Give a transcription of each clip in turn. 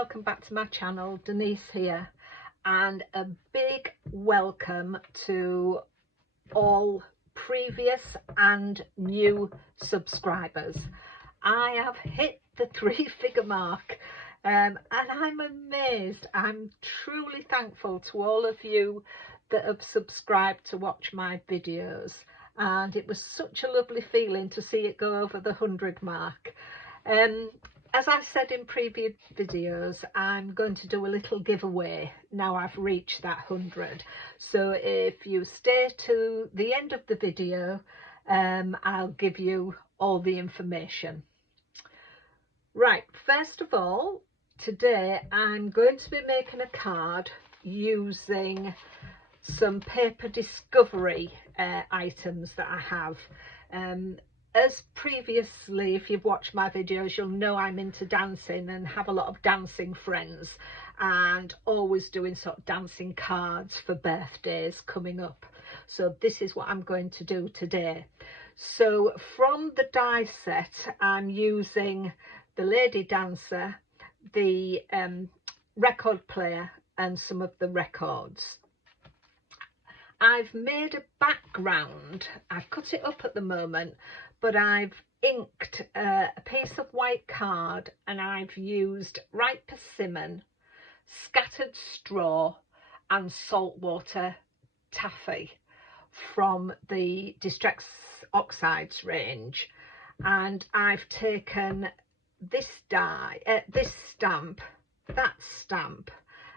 welcome back to my channel. Denise here, and a big welcome to all previous and new subscribers. I have hit the 3-figure mark, and I'm amazed. I'm truly thankful to all of you that have subscribed to watch my videos, and it was such a lovely feeling to see it go over the 100 mark. As I said in previous videos, I'm going to do a little giveaway now I've reached that 100. So if you stay to the end of the video, I'll give you all the information. Right, first of all, today I'm going to be making a card using some paper discovery items that I have. As previously, if you've watched my videos, you'll know I'm into dancing and have a lot of dancing friends, and always doing sort of dancing cards for birthdays coming up. So this is what I'm going to do today. So from the die set, I'm using the lady dancer, the record player, and some of the records. I've made a background. I've cut it up at the moment, but I've inked a piece of white card, and I've used ripe persimmon, scattered straw and saltwater taffy from the Decorative Oxides range. And I've taken this die, this stamp, that stamp,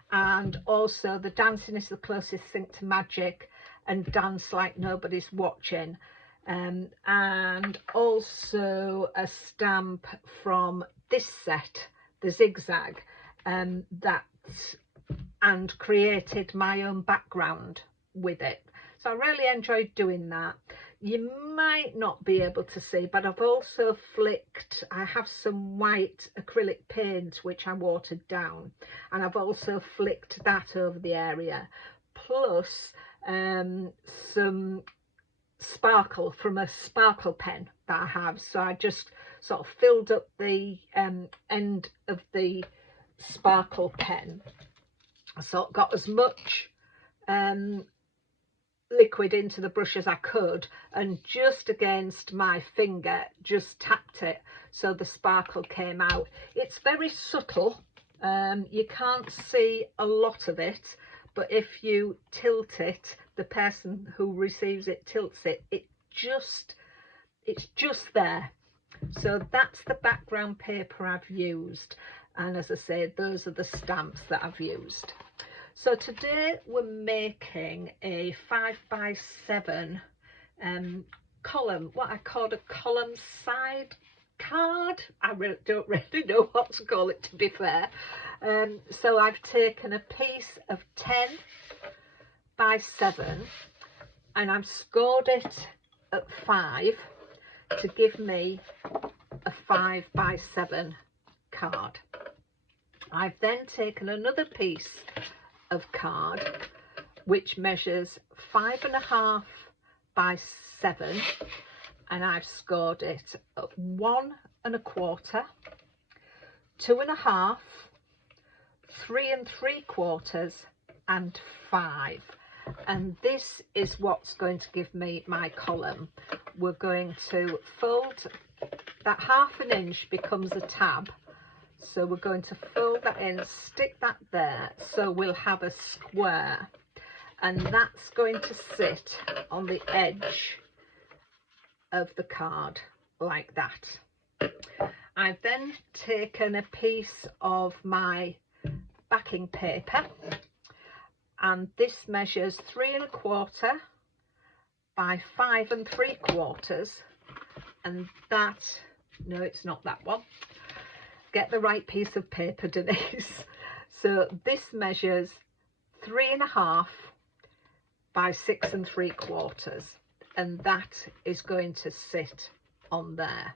and also the Dancing is the Closest Thing to Magic and Dance Like Nobody's Watching, and also a stamp from this set, the Zigzag, and created my own background with it. So I really enjoyed doing that. You might not be able to see, but I've also flicked, I have some white acrylic paint which I watered down, and I've also flicked that over the area, plus some sparkle from a sparkle pen that I have. So I just sort of filled up the end of the sparkle pen. So I got as much liquid into the brush as I could, and just against my finger just tapped it so the sparkle came out. It's very subtle, you can't see a lot of it, but if you tilt it, the person who receives it tilts it, it's just there. So that's the background paper I've used, and as I said, those are the stamps that I've used. So today we're making a 5x7 column, what I call a column side card. I don't really know what to call it, to be fair. So I've taken a piece of 10x7 and I've scored it at 5 to give me a 5x7 card. I've then taken another piece of card which measures 5.5 by 7, and I've scored it at 1 1/4, 2 1/2, 3 3/4 and 5, and this is what's going to give me my column. We're going to fold that 1/2 inch becomes a tab. So we're going to fold that in, stick that there, so we'll have a square, and that's going to sit on the edge of the card like that. I've then taken a piece of my backing paper, and this measures 3 1/4 by 5 3/4, and that, no, it's not that one. Get the right piece of paper, Denise. So this measures 3 1/2 by 6 3/4, and that is going to sit on there.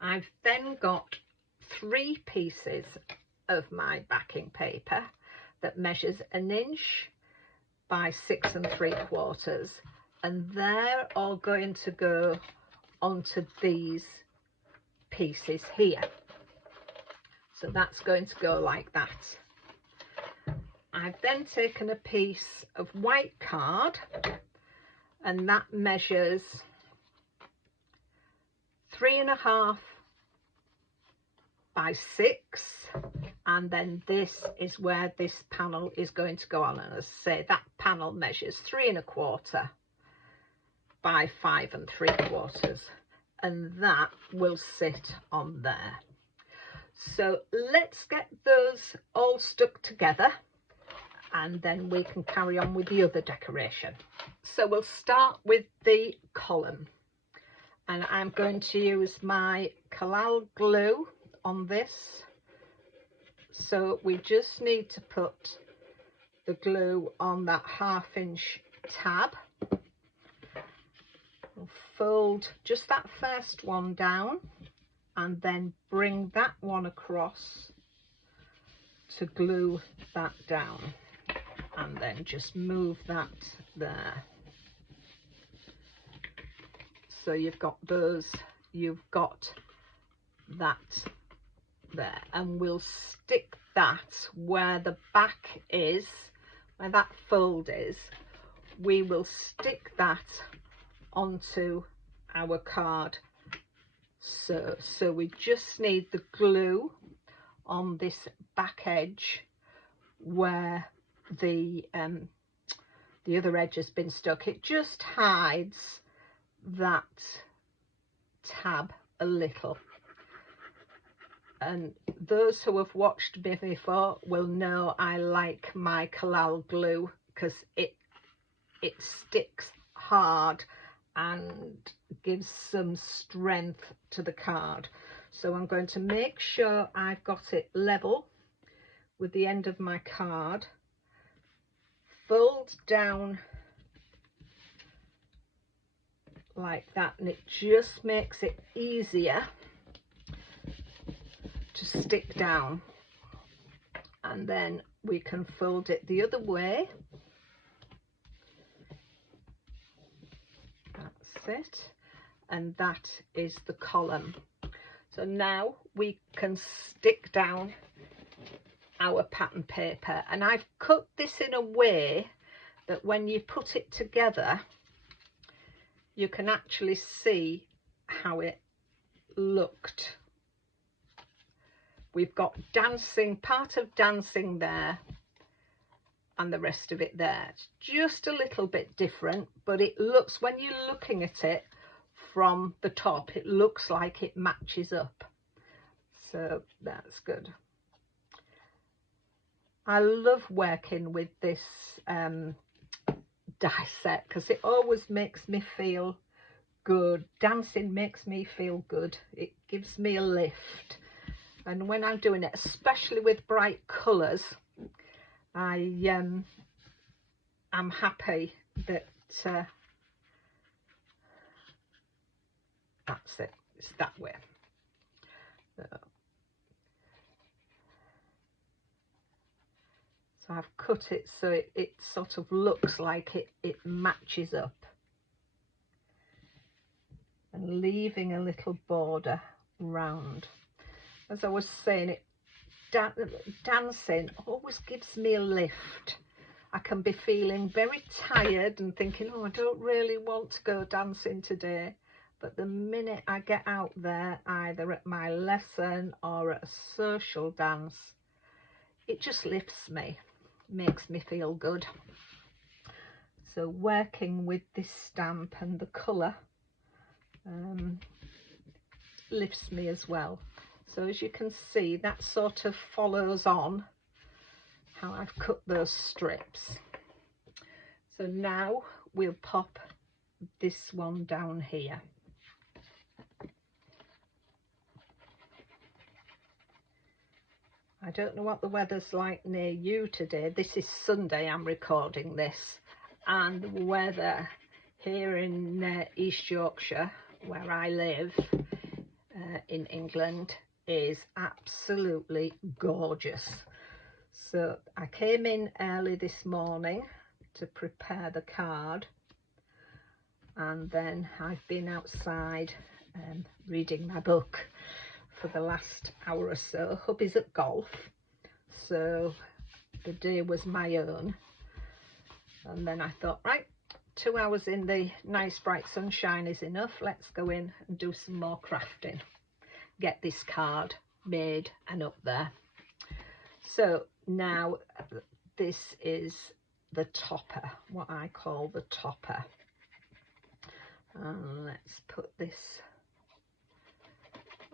I've then got 3 pieces of my backing paper that measures 1 inch by 6 3/4, and they're all going to go onto these pieces here. So that's going to go like that. I've then taken a piece of white card, and that measures 3.5 by 6, and then this is where this panel is going to go on. And as I say, that panel measures 3.25 by 5 3/4, and that will sit on there. So let's get those all stuck together, and then we can carry on with the other decoration. So we'll start with the column, and I'm going to use my Collal glue on this. So we just need to put the glue on that 1/2 inch tab. We'll fold just that first one down and then bring that one across to glue that down, and then just move that there. So you've got those, you've got that there, and we'll stick that where the back is, where that fold is. We will stick that onto our card. So we just need the glue on this back edge where the other edge has been stuck. It just hides that tab a little. And those who have watched me before will know I like my Collal glue because it sticks hard and gives some strength to the card. So I'm going to make sure I've got it level with the end of my card, fold down like that, and it just makes it easier to stick down. And then we can fold it the other way. That's it. And that is the column. So now we can stick down our pattern paper, and I've cut this in a way that when you put it together you can actually see how it looked. We've got dancing, part of dancing there and the rest of it there. It's just a little bit different, but it looks, when you're looking at it from the top, it looks like it matches up. So that's good. I love working with this die set because it always makes me feel good. Dancing makes me feel good. It gives me a lift. And when I'm doing it, especially with bright colours, I'm happy that that's it. It's that way. So I've cut it so it sort of looks like it matches up, and leaving a little border round. As I was saying, dancing always gives me a lift. I can be feeling very tired and thinking, oh, I don't really want to go dancing today. But the minute I get out there, either at my lesson or at a social dance, it just lifts me, makes me feel good. So working with this stamp and the colour lifts me as well. So as you can see, that sort of follows on how I've cut those strips. So now we'll pop this one down here. I don't know what the weather's like near you today. This is Sunday I'm recording this, and the weather here in East Yorkshire, where I live in England, is absolutely gorgeous. So I came in early this morning to prepare the card, and then I've been outside reading my book for the last hour or so. Hubby's at golf, so the day was my own. And then I thought, right, 2 hours in the nice bright sunshine is enough. Let's go in and do some more crafting. Get this card made and up there. So now this is the topper, what I call the topper. And let's put this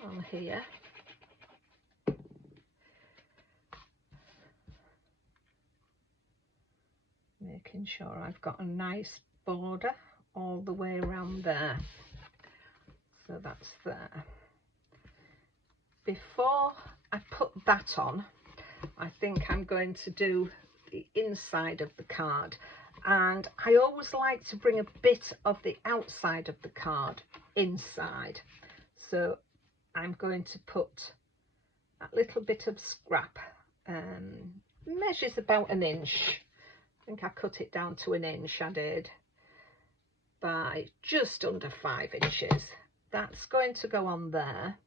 on here. Making sure I've got a nice border all the way around there. So that's there. Before I put that on, I think I'm going to do the inside of the card. And I always like to bring a bit of the outside of the card inside. So I'm going to put that little bit of scrap, measures about 1 inch. I think I cut it down to 1 inch, I did, by just under 5 inches. That's going to go on there,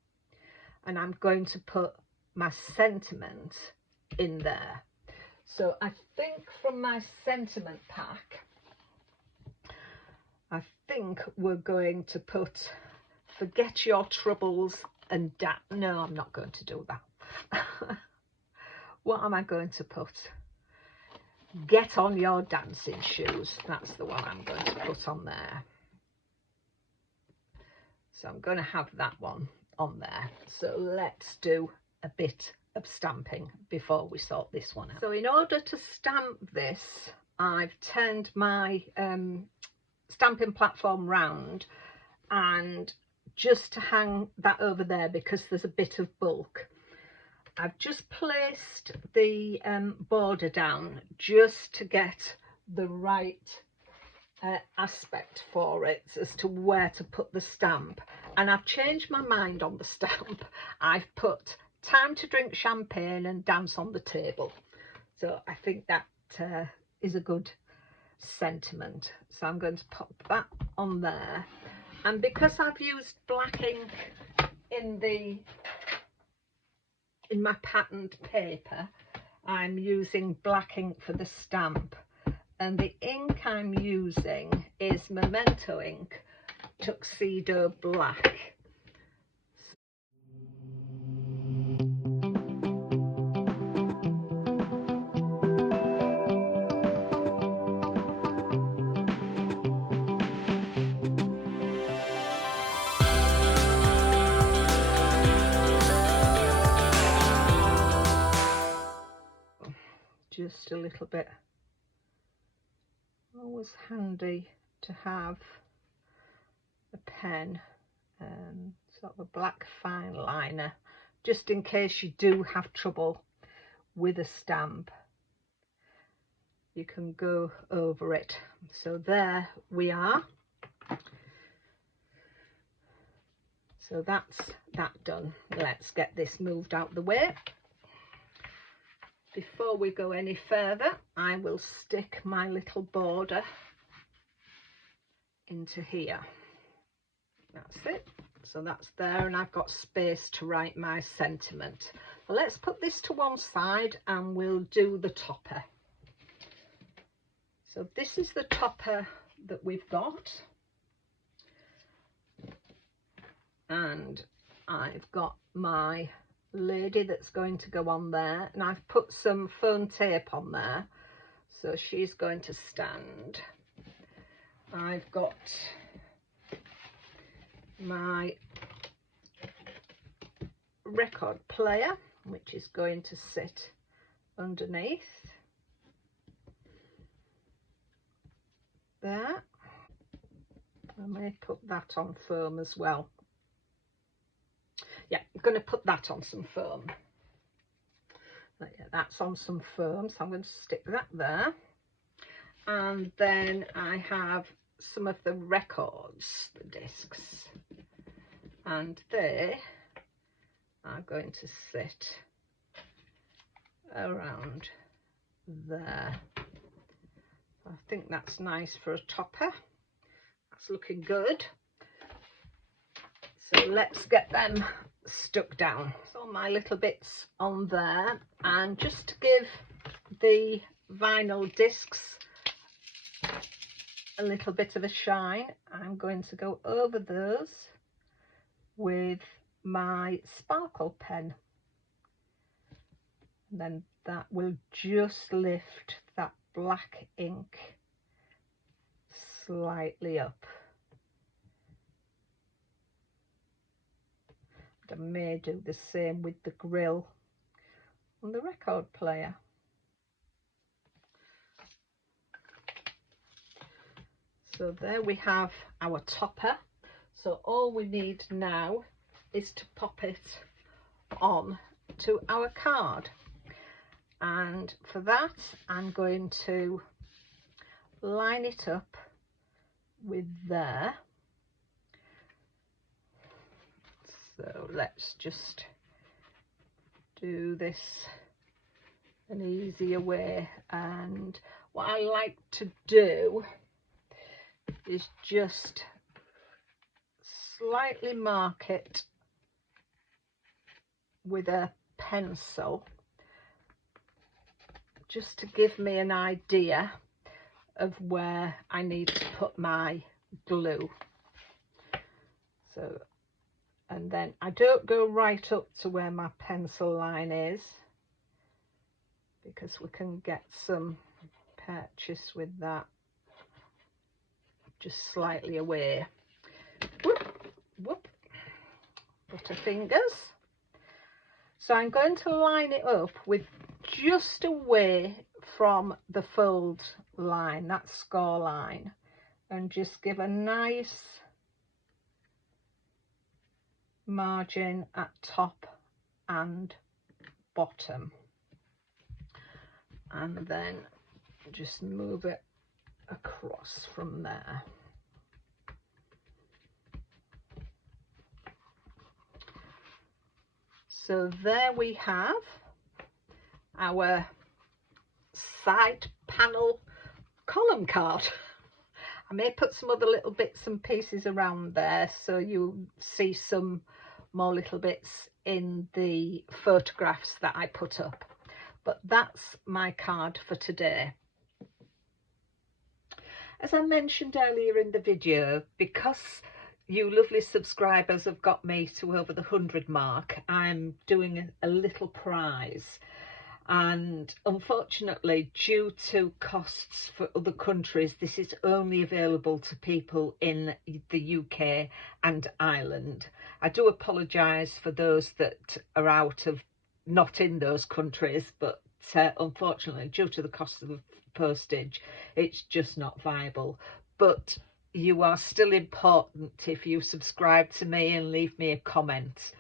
and I'm going to put my sentiment in there. So I think from my sentiment pack, I think we're going to put forget your troubles and no, I'm not going to do that. What am I going to put? Get on your dancing shoes. That's the one I'm going to put on there. So I'm going to have that one on there. So let's do a bit of stamping before we sort this one out. So in order to stamp this, I've turned my stamping platform round, and just to hang that over there because there's a bit of bulk, I've just placed the border down just to get the right aspect for it as to where to put the stamp. And I've changed my mind on the stamp. I've put time to drink champagne and dance on the table. So I think that is a good sentiment. So I'm going to pop that on there. And because I've used black ink in my patterned paper, I'm using black ink for the stamp, and the ink I'm using is Memento ink Tuxedo Black. Just a little bit. Always handy to have a pen, sort of a black fine liner, just in case you do have trouble with a stamp. You can go over it. So there we are. So that's that done. Let's get this moved out the way. Before we go any further, I will stick my little border into here. That's it. So that's there, and I've got space to write my sentiment. Well, let's put this to one side and we'll do the topper. So this is the topper that we've got. And I've got my lady that's going to go on there, and I've put some foam tape on there, so she's going to stand. I've got my record player, which is going to sit underneath there. I may put that on foam as well. Yeah, I'm going to put that on some foam. Yeah, that's on some foam, so I'm going to stick that there. And then I have some of the records, the discs, and they are going to sit around there. I think that's nice for a topper. That's looking good. So let's get them stuck down. So my little bits on there, and just to give the vinyl discs a little bit of a shine, I'm going to go over those with my sparkle pen, and then that will just lift that black ink slightly up. I may do the same with the grill on the record player. So there we have our topper. So all we need now is to pop it on to our card, and for that I'm going to line it up with there. So let's just do this an easier way, and what I like to do is just slightly mark it with a pencil, just to give me an idea of where I need to put my glue. So, and then I don't go right up to where my pencil line is, because we can get some purchase with that. Just slightly away. Whoop, whoop. Butterfingers. So I'm going to line it up with just away from the fold line, that score line, and just give a nice margin at top and bottom, and then just move it across from there. So there we have our side panel column card. I may put some other little bits and pieces around there so you see some more little bits in the photographs that I put up, but that's my card for today. As I mentioned earlier in the video, because you lovely subscribers have got me to over the 100 mark, I'm doing a little prize, and unfortunately due to costs for other countries, this is only available to people in the UK and Ireland. I do apologise for those that are not in those countries, but unfortunately due to the cost of the postage, it's just not viable. But you are still important if you subscribe to me and leave me a comment.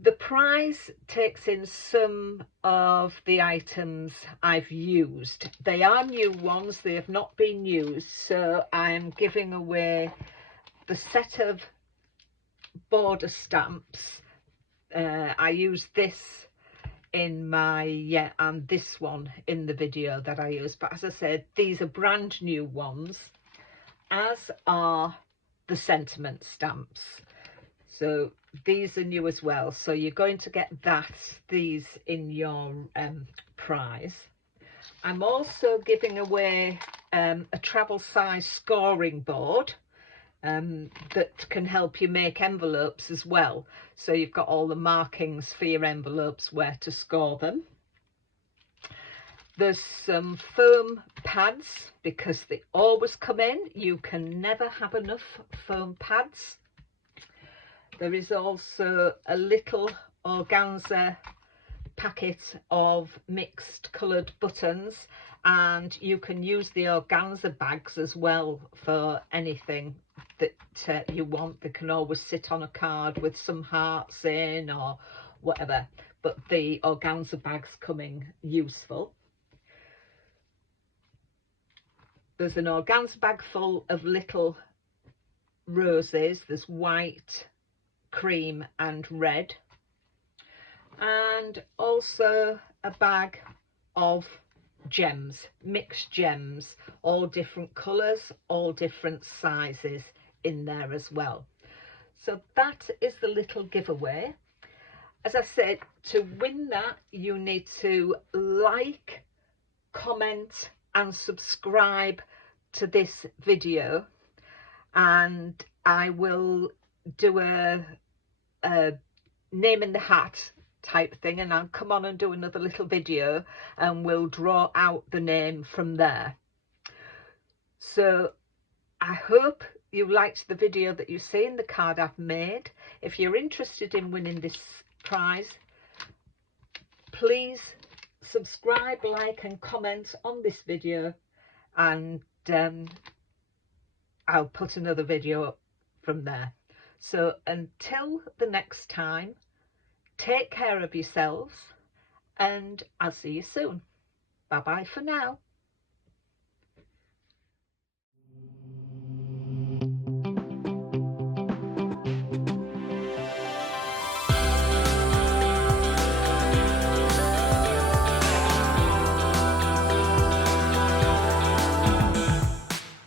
The prize takes in some of the items I've used. They are new ones, they have not been used, so I'm giving away the set of border stamps. I used this in my and this one in the video that I used, but as I said, these are brand new ones, as are the sentiment stamps. So these are new as well, so you're going to get these in your prize. I'm also giving away a travel size scoring board that can help you make envelopes as well. So you've got all the markings for your envelopes, where to score them. There's some foam pads, because they always come in. You can never have enough foam pads. There is also a little organza packet of mixed coloured buttons, and you can use the organza bags as well for anything that you want. They can always sit on a card with some hearts in or whatever, but the organza bags coming useful. There's an organza bag full of little roses. There's white, cream and red, and also a bag of gems, mixed gems, all different colours, all different sizes in there as well. So that is the little giveaway. As I said, to win that, you need to like, comment and subscribe to this video, and I will do a name in the hat type thing, and I'll come on and do another little video and we'll draw out the name from there. So I hope you liked the video that you see in the card I've made. If you're interested in winning this prize, please subscribe, like and comment on this video, and I'll put another video up from there. So until the next time, take care of yourselves and I'll see you soon. Bye bye for now.